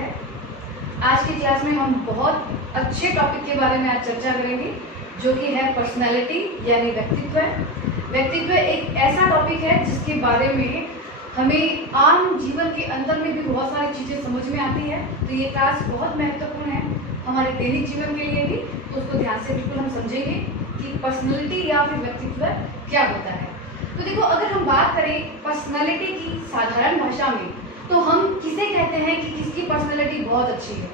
है। आज की क्लास में हम बहुत अच्छे टॉपिक के बारे में आज चर्चा करेंगे, जो कि है पर्सनैलिटी यानी व्यक्तित्व। व्यक्तित्व एक ऐसा टॉपिक है जिसके बारे में हमें आम जीवन के अंदर में भी बहुत सारी चीज़ें समझ में आती है। तो ये क्लास बहुत महत्वपूर्ण है हमारे दैनिक जीवन के लिए भी, तो उसको ध्यान से बिल्कुल हम समझेंगे कि पर्सनैलिटी या फिर व्यक्तित्व क्या होता है। तो देखो, अगर हम बात करें पर्सनैलिटी की साधारण भाषा में, तो हम किसे कहते हैं कि किसकी पर्सनैलिटी बहुत अच्छी है।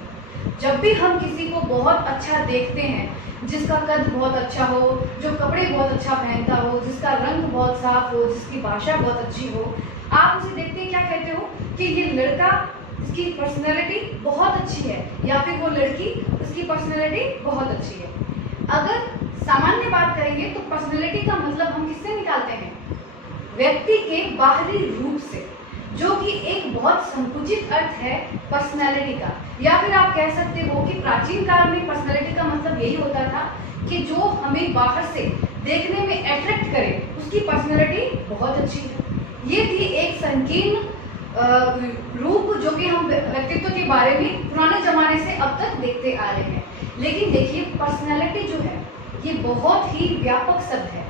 जब भी हम किसी को बहुत अच्छा देखते हैं, जिसका कद बहुत अच्छा हो, जो कपड़े बहुत अच्छा पहनता हो, जिसका रंग बहुत साफ हो, जिसकी भाषा बहुत अच्छी हो, आप उसे देखते ही क्या कहते हो कि ये लड़का, इसकी पर्सनैलिटी बहुत अच्छी है, या फिर वो लड़की, उसकी पर्सनैलिटी बहुत अच्छी है। अगर सामान्य बात करेंगे तो पर्सनैलिटी का मतलब हम किससे निकालते हैं? व्यक्ति के बाहरी रूप से, जो कि एक बहुत संकुचित अर्थ है पर्सनैलिटी का। या फिर आप कह सकते हो कि प्राचीन काल में पर्सनैलिटी का मतलब यही होता था कि जो हमें बाहर से देखने में अट्रैक्ट करे, उसकी पर्सनैलिटी बहुत अच्छी है। ये थी एक संकीर्ण रूप जो कि हम व्यक्तित्व के बारे में पुराने जमाने से अब तक देखते आ रहे हैं। लेकिन देखिए, पर्सनैलिटी जो है ये बहुत ही व्यापक शब्द है।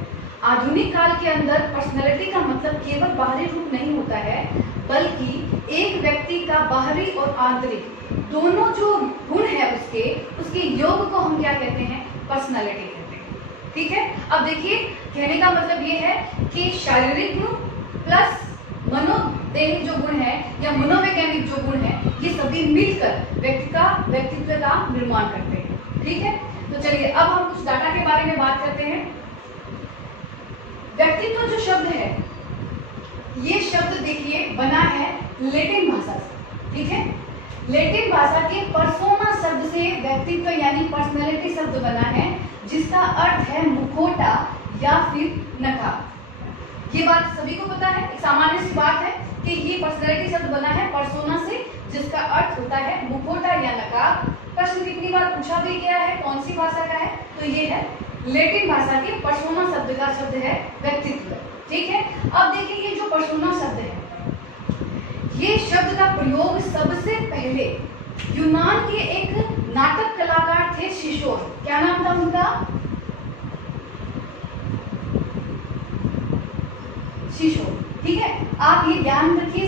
आधुनिक काल के अंदर पर्सनैलिटी का मतलब केवल बाहरी रूप नहीं होता है, बल्कि एक व्यक्ति का बाहरी और आंतरिक दोनों जो गुण है उसके योग को हम क्या कहते हैं? पर्सनैलिटी कहते हैं। ठीक है, अब देखिए, कहने का मतलब ये है कि शारीरिक गुण प्लस मनोदैहिक जो गुण है या मनोवैज्ञानिक जो गुण है, ये सभी मिलकर व्यक्तित्व का निर्माण करते हैं। ठीक है, तो चलिए अब हम कुछ डाटा के बारे में बात करते हैं। व्यक्तित्व जो शब्द है, ये शब्द देखिए बना है लैटिन भाषा से। ठीक है, लैटिन भाषा के पर्सोना शब्द से व्यक्तित्व यानी पर्सनैलिटी शब्द बना है, जिसका अर्थ है मुखौटा या फिर नकाब। ये बात सभी को पता है, एक सामान्य सी बात है कि ये पर्सनैलिटी शब्द बना है पर्सोना से, जिसका अर्थ होता है मुखौटा या नकाब। प्रश्न कितनी बार पूछा भी गया है, कौन सी भाषा का है? तो ये है लैटिन भाषा के पर्सोना शब्द का शब्द है व्यक्तित्व। ठीक है, अब देखिए, ये जो पर्सोना शब्द है, ये शब्द का प्रयोग सबसे पहले यूनान के एक नाटक कलाकार थे सिसोर। क्या नाम था उनका? सिसोर। ठीक है, आप ये ध्यान रखिए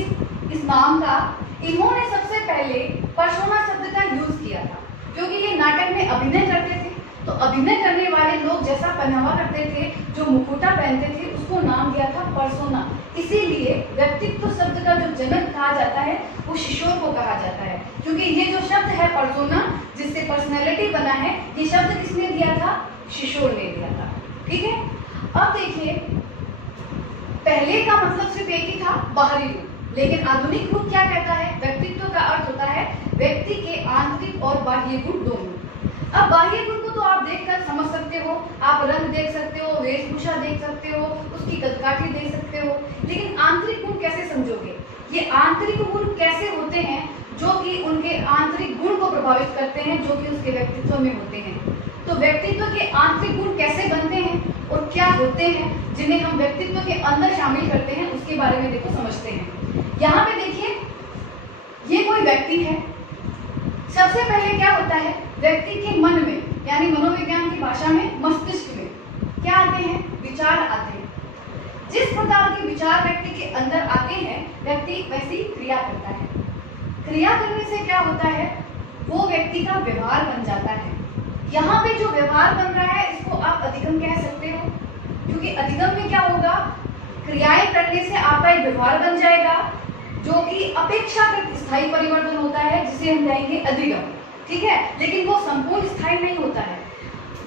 इस नाम का। इन्होंने सबसे पहले पर्सोना शब्द का यूज किया था, क्योंकि ये नाटक में अभिनय करते थे। तो अभिनय करने वाले लोग जैसा पहनावा करते थे, जो मुखौटा पहनते थे, उसको नाम दिया था पर्सोना। इसीलिए व्यक्तित्व शब्द का जो जनक कहा जाता है वो सिसोर को कहा जाता है, क्योंकि ये जो शब्द है पर्सोना, जिससे पर्सनैलिटी बना है, ये शब्द किसने दिया था? सिसोर ने दिया था। ठीक है, अब देखिए, पहले का मतलब सिर्फ एक ही था, बाहरी रूप, लेकिन आधुनिक रूप क्या कहता है? व्यक्तित्व का अर्थ होता है व्यक्ति के आंतरिक और बाह्य गुण दोनों। अब बाह्य गुण को तो आप देखकर समझ सकते हो, आप रंग देख सकते हो, वेशभूषा देख सकते हो, उसकी कदकाठी देख सकते हो, लेकिन आंतरिक गुण कैसे समझोगे? ये आंतरिक गुण कैसे होते हैं जो कि उनके आंतरिक गुण को प्रभावित करते हैं, जो कि उसके व्यक्तित्व में होते हैं। तो व्यक्तित्व के आंतरिक गुण कैसे बनते हैं और क्या होते हैं, जिन्हें हम व्यक्तित्व के अंदर शामिल करते हैं, उसके बारे में देखो समझते हैं। यहाँ पे देखिए, ये कोई व्यक्ति है। सबसे पहले क्या होता है? व्यक्ति के मन में, यानी मनोविज्ञान की भाषा में मस्तिष्क में क्या आते हैं? विचार आते हैं। जिस प्रकार के विचार व्यक्ति के अंदर आते हैं, व्यक्ति वैसी क्रिया करता है। क्रिया करने से क्या होता है? वो व्यक्ति का व्यवहार बन जाता है। यहाँ पे जो व्यवहार बन रहा है, इसको आप अधिगम कह सकते हो, क्योंकि अधिगम में क्या होगा? क्रियाएं करने से आपका एक व्यवहार बन जाएगा, जो कि अपेक्षाकृत स्थायी परिवर्तन होता है, जिसे हम कहेंगे अधिगम। ठीक है, लेकिन वो संपूर्ण स्थायी नहीं होता है।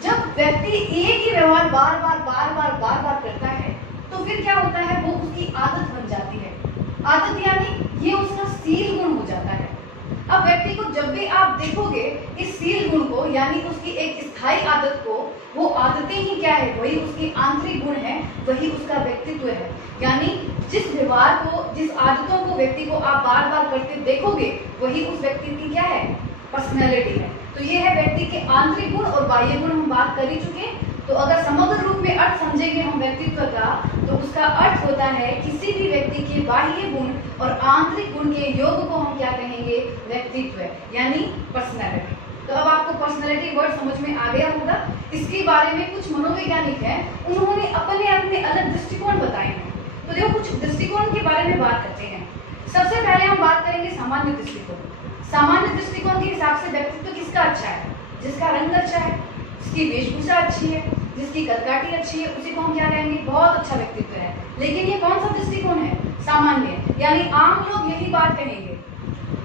जब व्यक्ति एक ही व्यवहार बार बार करता है, तो फिर क्या होता है? वो उसकी आदत बन जाती है। आदत यानी ये उसका शील गुण हो जाता है। अब व्यक्ति को जब भी आप देखोगे, इस शील गुण को, यानी उसकी एक स्थायी आदत को, वो आदतें ही क्या है? वही उसकी आंतरिक गुण है, वही उसका व्यक्तित्व है। यानी जिस व्यवहार को, जिस आदतों को व्यक्ति को आप बार बार करते देखोगे, वही उस व्यक्ति की क्या है? पर्सनैलिटी है। तो ये है व्यक्ति के आंतरिक गुण और बाह्य गुण, हम बात कर ही चुके। तो अगर समग्र रूप में अर्थ समझेंगे हम व्यक्तित्व का, तो उसका अर्थ होता है किसी भी व्यक्ति के बाह्य गुण और आंतरिक गुण के योग को हम क्या कहेंगे, व्यक्तित्व, यानी पर्सनैलिटी। तो अब आपको पर्सनैलिटी वर्ड समझ में आ गया होगा। इसके बारे में कुछ मनोवैज्ञानिक हैं, उन्होंने अपने अपने अलग दृष्टिकोण बताए हैं। तो देखो कुछ दृष्टिकोण के बारे में बात करते हैं। सबसे पहले हम बात करेंगे सामान्य दृष्टिकोण। सामान्य दृष्टिकोण के हिसाब से व्यक्तित्व किसका अच्छा है, जिसका रंग अच्छा है, जिसकी वेशभूषा अच्छी है, जिसकी कदकाठी अच्छी है, उसी को हम क्या कहेंगे, बहुत अच्छा व्यक्तित्व है। लेकिन ये कौन सा दृष्टिकोण है, सामान्य, यानी आम लोग यही बात कहेंगे।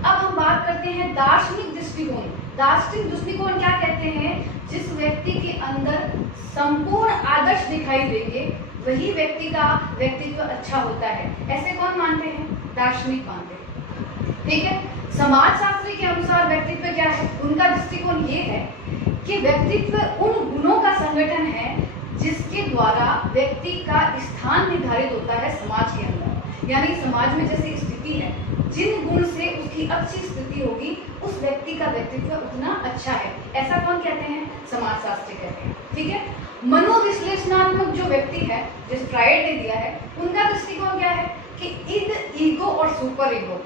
अब हम बात करते हैं दार्शनिक दृष्टिकोण। दार्शनिक दृष्टिकोण क्या कहते हैं, जिस व्यक्ति के अंदर संपूर्ण आदर्श दिखाई देंगे वही व्यक्ति का व्यक्तित्व अच्छा होता है। ऐसे कौन मानते हैं, दार्शनिक मानते हैं। ठीक है, समाजशास्त्री के अनुसार व्यक्तित्व क्या है, उनका दृष्टिकोण ये है कि व्यक्तित्व उन गुणों का संगठन है जिसके द्वारा व्यक्ति का स्थान निर्धारित होता है समाज के अंदर। यानी समाज में जैसी स्थिति है, जिन गुण से उसकी अच्छी स्थिति होगी उस व्यक्ति का व्यक्तित्व उतना अच्छा है। ऐसा कौन कहते हैं, समाजशास्त्री कहते हैं। ठीक है, मनोविश्लेषणात्मक जो व्यक्ति है, जिस फ्रायड ने दिया है, उनका दृष्टिकोण क्या है कि इद, ईगो और सुपर ईगो,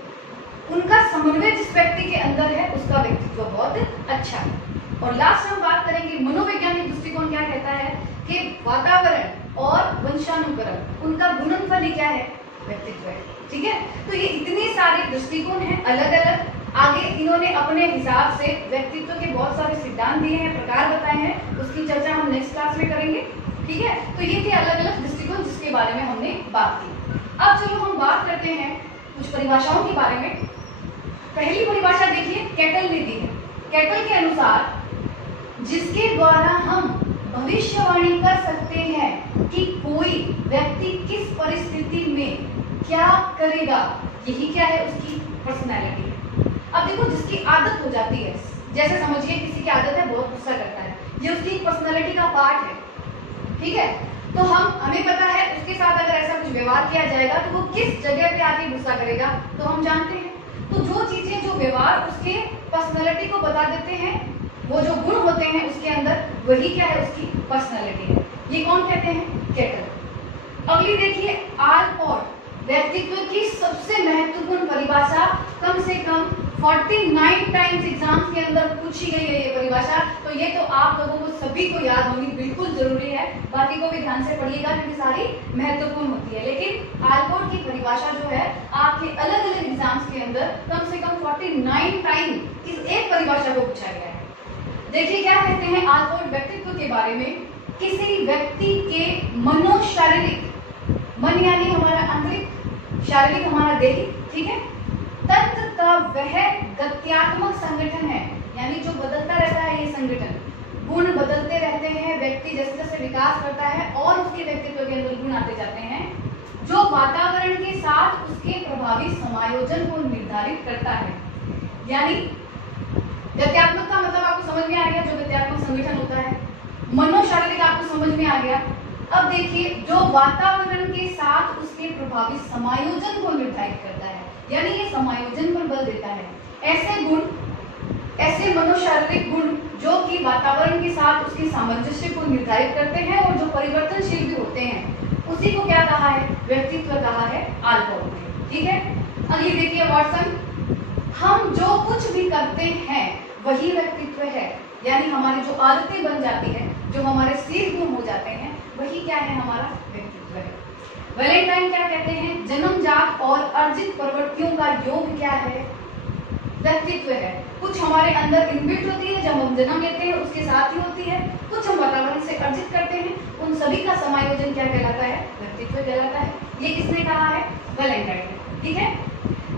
उनका समन्वय जिस व्यक्ति के अंदर है उसका व्यक्तित्व बहुत अच्छा है। और लास्ट हम बात करेंगे मनोवैज्ञानिक दृष्टिकोण क्या कहता है कि वातावरण और वंशानुकरण, उनका गुणनफल ही क्या है, व्यक्तित्व है। ठीक है, तो ये इतने सारे दृष्टिकोण हैं अलग अलग। आगे इन्होंने अपने हिसाब से व्यक्तित्व के बहुत सारे सिद्धांत दिए हैं, प्रकार बताए हैं, उसकी चर्चा हम नेक्स्ट क्लास में करेंगे। ठीक है, तो ये थे अलग अलग दृष्टिकोण जिसके बारे में हमने बात की। अब चलो हम बात करते हैं कुछ परिभाषाओं के बारे में। पहली परिभाषा देखिए, कैटल ने दी है। कैटल के अनुसार जिसके द्वारा हम भविष्यवाणी कर सकते हैं कि कोई व्यक्ति किस परिस्थिति में क्या करेगा, यही क्या है, उसकी पर्सनैलिटी है। अब देखो, जिसकी आदत हो जाती है, जैसे समझिए किसी की आदत है बहुत गुस्सा करता है, ये उसकी पर्सनैलिटी का पार्ट है। ठीक है, तो हमें पता है उसके साथ अगर ऐसा कुछ व्यवहार किया जाएगा तो वो किस जगह पे आके गुस्सा करेगा, तो हम जानते हैं। तो जो चीजें, जो व्यवहार उसके पर्सनैलिटी को बता देते हैं, वो जो गुण होते हैं उसके अंदर, वही क्या है, उसकी पर्सनैलिटी है। ये कौन कहते हैं, कैटल। अगली देखिए, आलपोर्ट। व्यक्तित्व की सबसे महत्वपूर्ण परिभाषा, कम से कम 49 टाइम्स एग्जाम्स के अंदर पूछी गई है ये परिभाषा। तो ये तो आप लोगों को सभी को याद होनी बिल्कुल जरूरी है, बाकी को भी ध्यान से पढ़िएगा क्योंकि सारी महत्वपूर्ण होती है। लेकिन आलपोर्ट की परिभाषा जो है आपके अलग अलग एग्जाम्स के अंदर कम से कम 49 टाइम इस एक परिभाषा को पूछा गया है। देखिए क्या कहते हैं आलपोर्ट व्यक्तित्व के बारे में, किसी व्यक्ति के मनोशारीरिक, मन यानी हमारा आंतरिक, शारीरिक हमारा देही, ठीक है, तत्व का वह गत्यात्मक संगठन है, यानी जो बदलता रहता है ये संगठन, गुण बदलते रहते हैं, व्यक्ति जैसे जैसे विकास करता है और उसके व्यक्तित्व के अंदर गुण आते जाते हैं, जो वातावरण के साथ उसके प्रभावी समायोजन को निर्धारित करता है। यानी गत्यात्मक का मतलब आपको समझ में आ गया, जो गत्यात्मक संगठन होता है। मनोशारीरिक आपको समझ में आ गया। अब देखिए, जो वातावरण के साथ उसके प्रभावी समायोजन को निर्धारित करता है, यानी ये समायोजन पर बल देता है। ऐसे गुण, ऐसे मनोशारीरिक गुण जो कि वातावरण के साथ उसके सामंजस्य को निर्धारित करते हैं और जो परिवर्तनशील भी होते हैं, उसी को क्या कहा है, व्यक्तित्व कहा है आलपोर्ट ने। ठीक है, अगली देखिए वाटसन। हम जो कुछ भी करते हैं वही व्यक्तित्व है, यानी हमारी जो आदतें बन जाती है, जो हमारे शील गुण हो जाते हैं, वही क्या है, हमारा व्यक्तित्व है। वैलेंटाइन क्या कहते हैं, जन्मजात और अर्जित प्रवृत्तियों का योग क्या है, व्यक्तित्व है। कुछ हमारे अंदर इनबिल्ट होती है, जब हम जन्म लेते हैं उसके साथ ही होती है, कुछ हम वातावरण से अर्जित करते हैं, उन सभी का समायोजन क्या कहलाता है, व्यक्तित्व कहलाता है। ये किसने कहा है, वैलेंटाइन ने। ठीक है,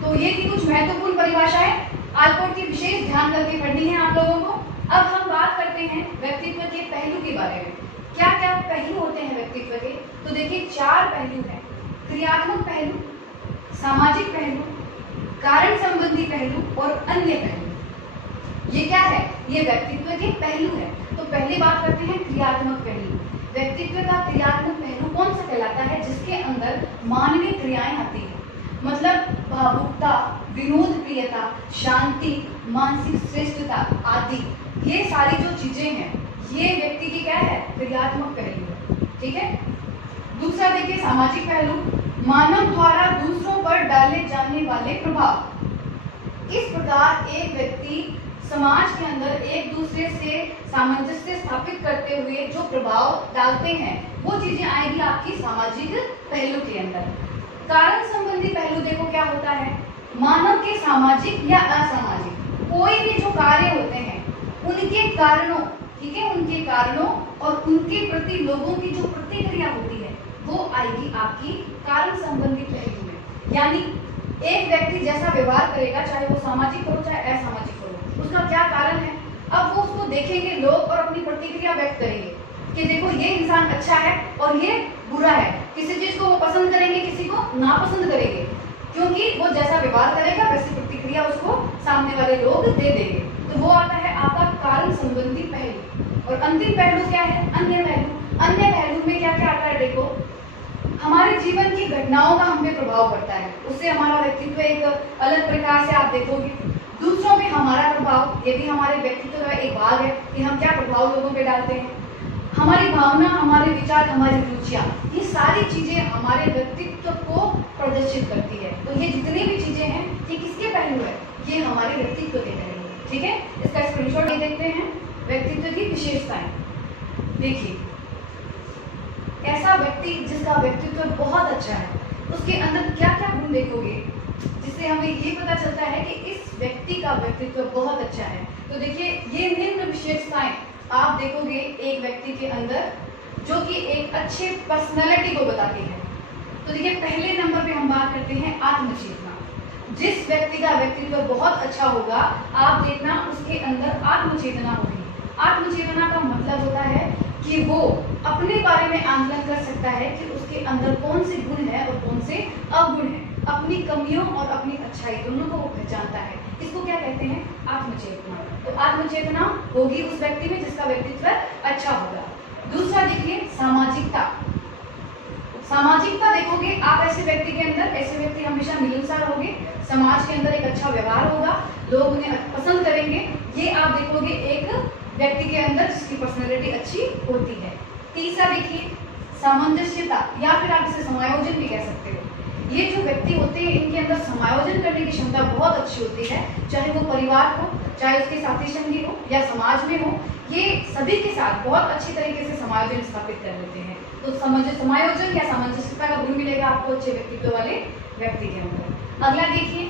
तो ये थी कुछ महत्वपूर्ण परिभाषाएं, आलपोर्ट की विशेष ध्यान करके पढ़नी है आप लोगों को। अब हम बात करते हैं व्यक्तित्व के पहलू के बारे में। क्या क्या पहलू होते हैं व्यक्तित्व के, तो देखिए 4 पहलू हैं। क्रियात्मक पहलू, सामाजिक पहलू, कारण संबंधी पहलू और अन्य पहलू। ये क्या है, ये व्यक्तित्व के पहलू है। तो पहली बात करते हैं क्रियात्मक पहलू। व्यक्तित्व का क्रियात्मक पहलू कौन सा कहलाता है, जिसके अंदर मानवीय क्रियाएं आती हैं। मतलब भावुकता, विनोद प्रियता, शांति, मानसिक श्रेष्ठता आदि, ये सारी जो चीजें हैं ये व्यक्ति की क्या है, क्रियात्मक पहलू है। ठीक है। दूसरा देखिए सामाजिक पहलू, मानव द्वारा दूसरों पर डाले जाने वाले प्रभाव। किस प्रकार एक व्यक्ति समाज के अंदर एक दूसरे से सामंजस्य स्थापित करते हुए जो प्रभाव डालते हैं वो चीजें आएगी आपकी सामाजिक पहलू के अंदर। कारण संबंधी पहलू देखो क्या होता है, मानव के सामाजिक या असामाजिक कोई भी जो कार्य होते हैं उनके कारणों, ठीक है, उनके कारणों और उनके प्रति लोगों की जो प्रतिक्रिया होती है वो आएगी आपकी कारण संबंधी पहलू में। यानी एक व्यक्ति जैसा व्यवहार करेगा, चाहे वो सामाजिक हो चाहे असामाजिक हो, उसका क्या कारण है, अब वो उसको देखेंगे लोग और अपनी प्रतिक्रिया व्यक्त करेंगे कि देखो ये इंसान अच्छा है और ये बुरा है। किसी चीज को वो पसंद करेंगे, किसी को नापसंद करेंगे, क्योंकि वो जैसा व्यवहार करेगा वैसी प्रतिक्रिया उसको सामने वाले लोग दे देंगे। तो वो आता है आपका कारण संबंधी पहलू। और अंतिम पहलू क्या है, अन्य पहलू। अन्य पहलू में क्या क्या आता है, देखो हमारे जीवन की घटनाओं का हम पे प्रभाव पड़ता है, उससे हमारा व्यक्तित्व एक अलग प्रकार से आप देखोगे। दूसरों पे हमारा प्रभाव, ये भी हमारे व्यक्तित्व का एक भाग है कि हम क्या प्रभाव लोगों पे डालते हैं। हमारी भावना, हमारे विचार, हमारी रुचियां, ये सारी चीजें हमारे व्यक्तित्व को प्रदर्शित करती है। तो ये जितनी भी चीजें हैं ये किसके पहलू है, ये हमारे व्यक्तित्व के पहलू है। ठीक है, इसका स्क्रीनशॉट ये देखते हैं। व्यक्तित्व की विशेषताएं देखिए, ऐसा व्यक्ति जिसका व्यक्तित्व बहुत अच्छा है उसके अंदर क्या क्या गुण देखोगे जिससे हमें ये पता चलता है कि इस व्यक्ति का व्यक्तित्व बहुत अच्छा है। तो देखिए ये निम्न विशेषताएं आप देखोगे एक व्यक्ति के अंदर जो कि एक अच्छे पर्सनालिटी को बताती है। तो देखिए पहले नंबर पे हम बात करते हैं आत्मचेतना। जिस व्यक्ति का व्यक्तित्व बहुत अच्छा होगा आप देखना उसके अंदर आत्मचेतना होगी। आत्मचेतना का मतलब होता है कि वो अपने बारे में आंकलन कर सकता है कि उसके अंदर कौन से गुण है और कौन से अवगुण है। अपनी कमियों और अपनी अच्छाई दोनों को वो पहचानता है। इसको क्या कहते हैं, आत्मचेतना। तो आत्मचेतना होगी उस व्यक्ति में जिसका व्यक्तित्व अच्छा होगा। दूसरा देखिए सामाजिकता। सामाजिकता देखोगे आप ऐसे व्यक्ति के अंदर, ऐसे व्यक्ति हमेशा मिलनसार होंगे, समाज के अंदर एक अच्छा व्यवहार होगा, लोग उन्हें पसंद करेंगे। ये आप देखोगे एक व्यक्ति के अंदर जिसकी पर्सनैलिटी अच्छी होती है। तीसरा देखिए सामंजस्यता या फिर आप इसे समायोजन भी कह सकते हो। ये जो व्यक्ति होते हैं इनके अंदर समायोजन करने की क्षमता बहुत अच्छी होती है, चाहे वो परिवार हो, चाहे उसके साथी संगी हो या समाज में हो, ये सभी के साथ बहुत अच्छी तरीके से समायोजन स्थापित कर लेते हैं। तो समायोजन या सामंजस्यता का गुण मिलेगा आपको अच्छे व्यक्तित्व वाले व्यक्ति के अंदर। अगला देखिए,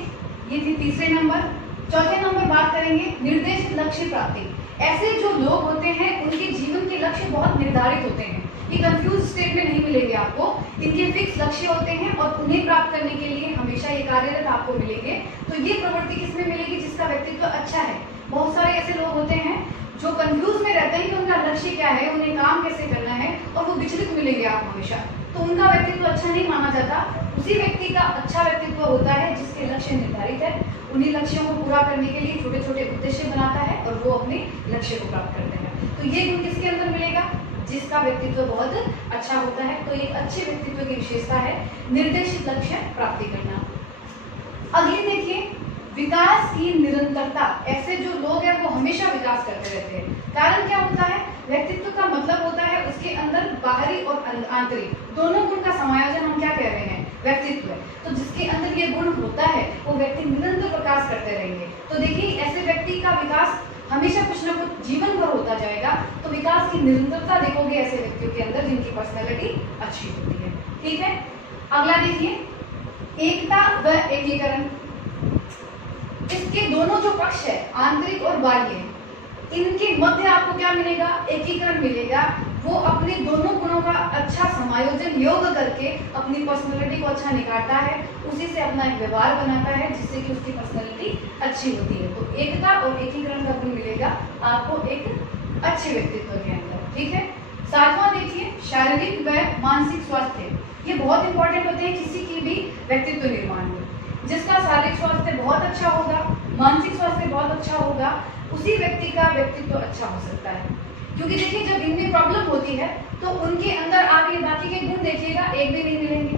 ये थी तीसरे नंबर। चौथे नंबर बात करेंगे निर्देशित लक्ष्य प्राप्ति। ऐसे जो लोग होते हैं उनके जीवन के लक्ष्य बहुत निर्धारित होते हैं, ये कंफ्यूज स्टेट में नहीं मिलेंगे आपको। इनके फिक्स लक्ष्य होते हैं और उन्हें प्राप्त करने के लिए हमेशा ये कार्यरत आपको मिलेंगे। तो ये प्रवृत्ति किसमें मिलेगी, जिसका व्यक्तित्व अच्छा है। बहुत सारे ऐसे लोग होते हैं जो कंफ्यूज में रहते हैं कि उनका लक्ष्य क्या है, उन्हें काम कैसे करना है, और वो विचलित मिलेंगे आप हमेशा। तो उनका व्यक्तित्व अच्छा नहीं माना जाता। उसी व्यक्ति का अच्छा व्यक्तित्व होता है जिसके लक्ष्य निर्धारित है, उन्हीं लक्ष्यों को पूरा करने के लिए छोटे छोटे उद्देश्य बनाता है और वो अपने लक्ष्य को प्राप्त करते हैं। तो ये गुण किसके अंदर मिलेगा, जिसका व्यक्तित्व बहुत अच्छा होता है। तो एक अच्छे व्यक्तित्व की विशेषता है निर्देशित लक्ष्य प्राप्ति करना। अगली देखिए विकास की निरंतरता। ऐसे जो लोग हैं वो हमेशा विकास करते रहते हैं। कारण क्या होता है, व्यक्तित्व का मतलब होता है उसके अंदर बाहरी और आंतरिक दोनों गुण का समायोजन हम क्या कह रहे हैं, व्यक्तित्व। तो जिसके अंदर ये गुण होता है वो व्यक्ति निरंतर प्रकाश करते रहेंगे। तो देखिए ऐसे व्यक्ति का विकास हमेशा कुछ ना कुछ जीवन भर होता जाएगा। तो विकास की निरंतरता देखोगे ऐसे व्यक्तियों के अंदर जिनकी पर्सनैलिटी अच्छी होती है। ठीक है, अगला देखिए एकता व एकीकरण। इसके दोनों जो पक्ष है आंतरिक और बाह्य, इनके मध्य आपको क्या मिलेगा, एकीकरण मिलेगा। वो अपने दोनों गुणों का अच्छा समायोजन योग करके अपनी पर्सनैलिटी को अच्छा निखारता है, उसी से अपना एक व्यवहार बनाता है जिससे कि उसकी पर्सनैलिटी अच्छी होती है। तो एकता और एकीकरण का गुण मिलेगा आपको एक अच्छे व्यक्तित्व के अंदर। ठीक है, सातवां देखिए शारीरिक व मानसिक स्वास्थ्य। ये बहुत इंपॉर्टेंट होते हैं किसी की भी व्यक्तित्व निर्माण में। जिसका शारीरिक स्वास्थ्य बहुत अच्छा होगा, मानसिक स्वास्थ्य बहुत अच्छा होगा, उसी व्यक्ति का व्यक्तित्व अच्छा हो सकता है। क्योंकि देखिए जब इनमें प्रॉब्लम होती है तो उनके अंदर आप ये बाकी के गुण देखिएगा एक भी नहीं मिलेंगे।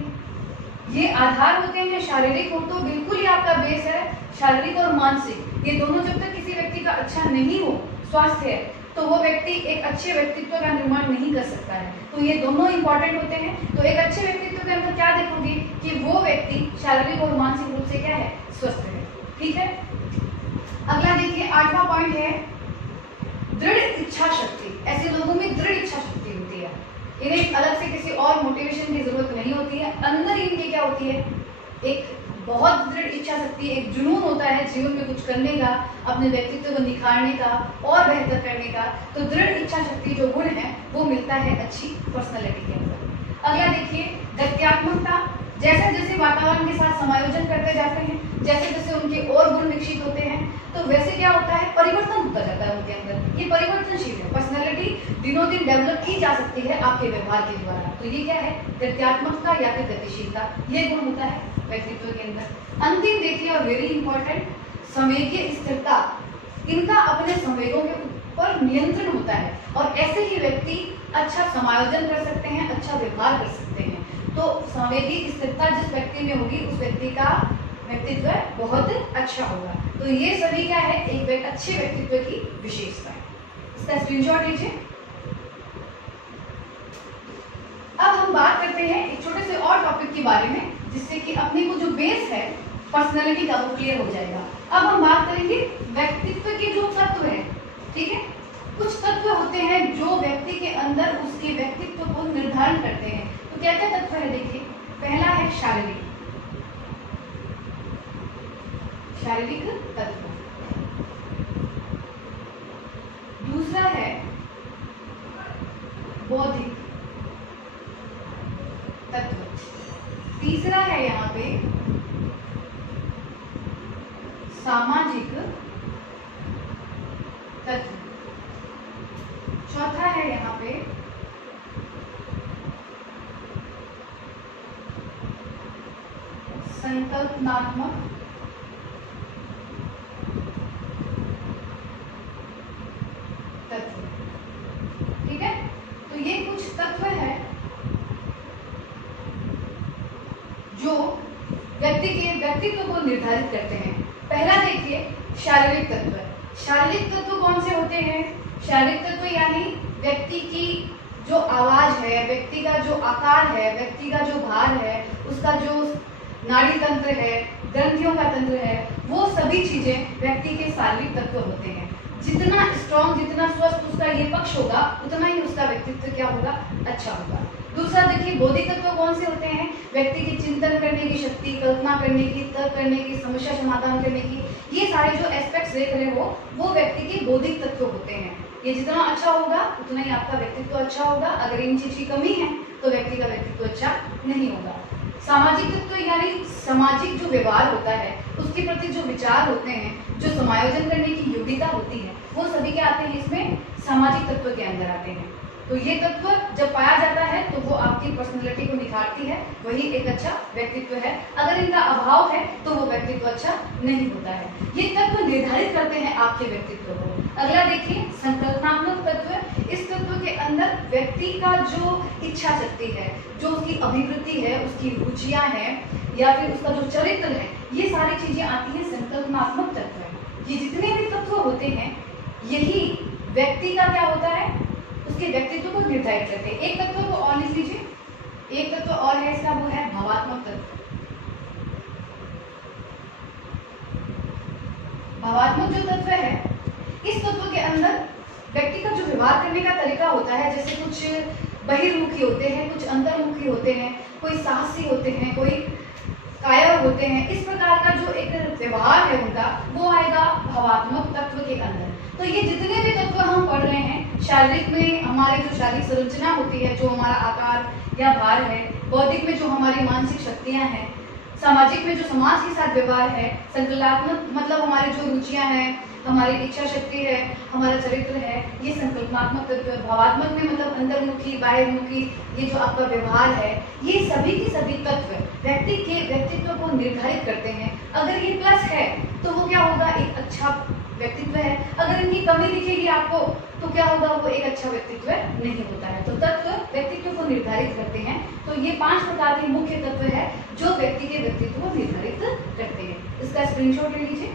ये आधार होते हैं, शारीरिक हो तो बिल्कुल ही आपका बेस है, शारीरिक और मानसिक, ये दोनों जब तक किसी व्यक्ति का अच्छा नहीं हो, स्वास्थ्य है, तो वो व्यक्ति एक अच्छे व्यक्तित्व का निर्माण नहीं कर सकता है। तो ये दोनों इंपॉर्टेंट होते हैं। तो एक अच्छे व्यक्तित्व के अंदर क्या देखोगे कि वो व्यक्ति शारीरिक और मानसिक रूप से क्या है, स्वस्थ है। ठीक है, अगला देखिए 8वां पॉइंट है दृढ़ इच्छा शक्ति। ऐसे लोगों में दृढ़ इच्छा शक्ति होती है, इन्हें अलग से किसी और मोटिवेशन की जरूरत नहीं होती है, अंदर इनके क्या होती है, एक बहुत दृढ़ इच्छा शक्ति, एक जुनून होता है जीवन में कुछ करने का, अपने व्यक्तित्व को निखारने का और बेहतर करने का। तो दृढ़ इच्छा शक्ति जो गुण है वो मिलता है अच्छी पर्सनालिटी के अंदर। अगला देखिए गत्यात्मकता। जैसे जैसे वातावरण के साथ समायोजन करते जाते हैं, जैसे जैसे उनके और गुण विकसित होते हैं, तो वैसे क्या होता है, परिवर्तन होता जाता है उनके अंदर। ये परिवर्तनशील है, पर्सनैलिटी दिनों दिन डेवलप की जा सकती है आपके व्यवहार के द्वारा। तो ये क्या है, गत्यात्मकता या फिर गतिशीलता, ये गुण होता है व्यक्तित्व के अंदर। अंतिम देखिए और वेरी इंपॉर्टेंट, संवेगीय स्थिरता। इनका अपने संवेगों के ऊपर नियंत्रण होता है और ऐसे ही व्यक्ति अच्छा समायोजन कर सकते हैं, अच्छा व्यवहार कर सकते हैं। तो संवेगी स्थिरता जिस व्यक्ति में होगी उस व्यक्ति का व्यक्तित्व बहुत अच्छा होगा। तो ये सभी क्या है, एक अच्छे व्यक्तित्व की विशेषता है। इसका स्क्रीनशॉट लीजिए। अब हम बात करते हैं एक छोटे से और टॉपिक के बारे में, जिससे कि अपने को जो बेस है पर्सनालिटी का वो क्लियर हो जाएगा। अब हम बात करेंगे व्यक्तित्व के जो तत्व हैं। ठीक है, कुछ तत्व होते हैं जो व्यक्ति के अंदर उसके व्यक्तित्व को निर्धारण करते हैं। तो क्या क्या तत्व है देखिए, पहला है शारीरिक तत्व, दूसरा है बौद्धिक तत्व, तीसरा है यहाँ पे सामाजिक तत्व, चौथा है यहाँ पे संकल्पनात्मक तत्व। ठीक है, तो ये कुछ तत्व है जो व्यक्ति के व्यक्तित्व को निर्धारित करते हैं। पहला देखिए शारीरिक तत्व। शारीरिक तत्व कौन से होते हैं, शारीरिक तत्व यानी व्यक्ति की जो आवाज है, व्यक्ति का जो आकार है, व्यक्ति का जो भार है, उसका जो नाड़ी तंत्र है, ग्रंथियों का तंत्र है, वो सभी चीजें व्यक्ति के शारीरिक तत्व होते हैं। जितना स्ट्रॉन्ग, जितना स्वस्थ उसका ये पक्ष होगा, उतना ही उसका व्यक्तित्व क्या होगा, अच्छा होगा। दूसरा देखिए बौद्धिक तत्व कौन से होते हैं, व्यक्ति की चिंतन करने की शक्ति, कल्पना करने की, तर्क करने की, समस्या समाधान करने की, ये सारे जो एस्पेक्ट्स देख रहे हो वो व्यक्ति के बौद्धिक तत्व होते हैं। ये जितना अच्छा होगा उतना ही आपका व्यक्तित्व अच्छा होगा। अगर इन चीज की कमी है तो व्यक्ति का व्यक्तित्व अच्छा नहीं होगा। सामाजिक तत्व यानी सामाजिक जो व्यवहार होता है, उसके प्रति जो विचार होते हैं, जो समायोजन करने की योग्यता होती है, वो सभी क्या आते हैं इसमें, सामाजिक तत्व के अंदर आते हैं। तो ये तत्व जब पाया जाता है तो वो आपकी पर्सनैलिटी को निखारती है, वही एक अच्छा व्यक्तित्व है। अगर इनका अभाव है तो वो व्यक्तित्व अच्छा नहीं होता है। ये तत्व निर्धारित करते हैं आपके व्यक्तित्व को। अगला देखिए संकल्पनात्मक तत्व। इस तत्व के अंदर व्यक्ति का जो इच्छा शक्ति है, जो उसकी अभिवृत्ति है, उसकी रुचियां हैं या फिर उसका जो चरित्र है, ये सारी चीजें आती हैं संकल्पनात्मक तत्व है। ये जितने भी तत्व होते हैं यही व्यक्ति का क्या होता है, उसके व्यक्तित्व को निर्धारित करते हैं। एक तत्व को और लिख लीजिए, एक तत्व और है इसका, वो है भावात्मक तत्व। भावात्मक जो तत्व है, इस तत्व के अंदर व्यक्ति का जो व्यवहार करने का तरीका होता है, जैसे कुछ बहिर्मुखी होते हैं, कुछ अंतर्मुखी होते हैं, कोई साहसी होते हैं, कोई कायर होते हैं, इस प्रकार का जो एक व्यवहार है उनका, वो आएगा भावात्मक तत्व के अंदर। तो ये जितने भी तत्व हम पढ़ रहे हैं, शारीरिक में हमारे जो शारीरिक संरचना होती है, जो हमारा आकार या भार है, बौद्धिक में जो हमारी मानसिक शक्तियां हैं, सामाजिक में जो समाज के साथ व्यवहार है, संकल्पनात्मक मतलब हमारी जो रुचियां हैं, हमारी इच्छा शक्ति है, हमारा चरित्र है, ये संकल्पनात्मक तत्व। भावात्मक में मतलब अंतर्मुखी, बाह्यमुखी, ये जो आपका व्यवहार है, ये सभी के सभी तत्व व्यक्ति के व्यक्तित्व को निर्धारित करते हैं। अगर ये प्लस है तो वो क्या होगा, एक अच्छा व्यक्तित्व है। अगर इनकी कमी दिखेगी आपको तो तो क्या होगा, वो एक अच्छा व्यक्तित्व नहीं होता है। तो तत्व व्यक्तित्व को निर्धारित करते हैं। तो ये 5 प्रकार के मुख्य तत्व है जो व्यक्ति के व्यक्तित्व को निर्धारित करते हैं। इसका स्क्रीनशॉट ले लीजिए।